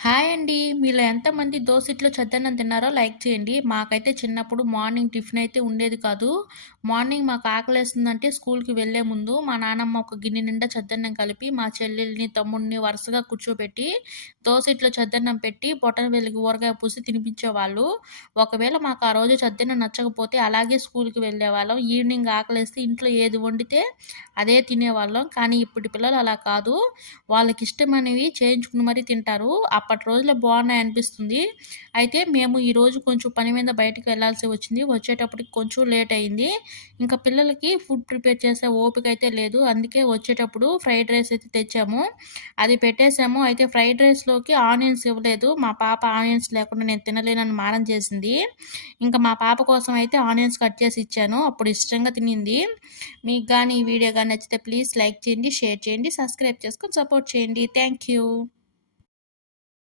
Hi అండి. మీలో ఎంతమంది దోస ఇడ్లీలో చద్దన్నం తిన్నారో లైక్ చేయండి. మాకైతే చిన్నప్పుడు మార్నింగ్ టిఫిన్ అయితే ఉండేది కాదు. మార్నింగ్ మాకు ఆకలేస్తుందంటే స్కూల్‌కి వెళ్ళే ముందు మా నానమ్మ ఒక గిన్నె నిండా చద్దన్నం కలిపి మా చెల్లెల్ని, తమ్ముడిని వరుసగా కూర్చోబెట్టి దోస ఇడ్లీలో చద్దన్నం పెట్టి బొటనవేలుకి ఊరగాయ పూసి తినిపించేవాళ్ళు. ఒకవేళ మాకు ఆ రోజు చద్దన్నం నచ్చకపోతే అలాగే స్కూల్‌కి వెళ్ళేవాళ్ళం. ఈవినింగ్ ఆకలేస్తే ఇంట్లో ఏది వండితే అదే తినేవాళ్ళం. కానీ ఇప్పటి పిల్లలు అలా కాదు. వాళ్ళకిష్టమైనవి చేయించుకుని మరీ తింటారు. అప్పటి రోజులే బాగున్నాయనిపిస్తుంది. అయితే మేము ఈరోజు కొంచెం పని మీద బయటికి వెళ్ళాల్సి వచ్చింది. వచ్చేటప్పటికి కొంచెం లేట్ అయింది. ఇంకా పిల్లలకి ఫుడ్ ప్రిపేర్ చేసే ఓపిక అయితే లేదు. అందుకే వచ్చేటప్పుడు ఫ్రైడ్ రైస్ అయితే తెచ్చాము. అది పెట్టేసాము. అయితే ఫ్రైడ్ రైస్‌లోకి ఆనియన్స్ ఇవ్వలేదు. మా పాప ఆనియన్స్ లేకుండా నేను తినలేనని మారం చేసింది. ఇంకా మా పాప కోసం అయితే ఆనియన్స్ కట్ చేసి ఇచ్చాను. అప్పుడు ఇష్టంగా తినింది. మీకు గాని ఈ వీడియో గాని నచ్చితే ప్లీజ్ లైక్ చేయండి, షేర్ చేయండి, సబ్స్క్రైబ్ చేసుకొని సపోర్ట్ చేయండి. Thank you.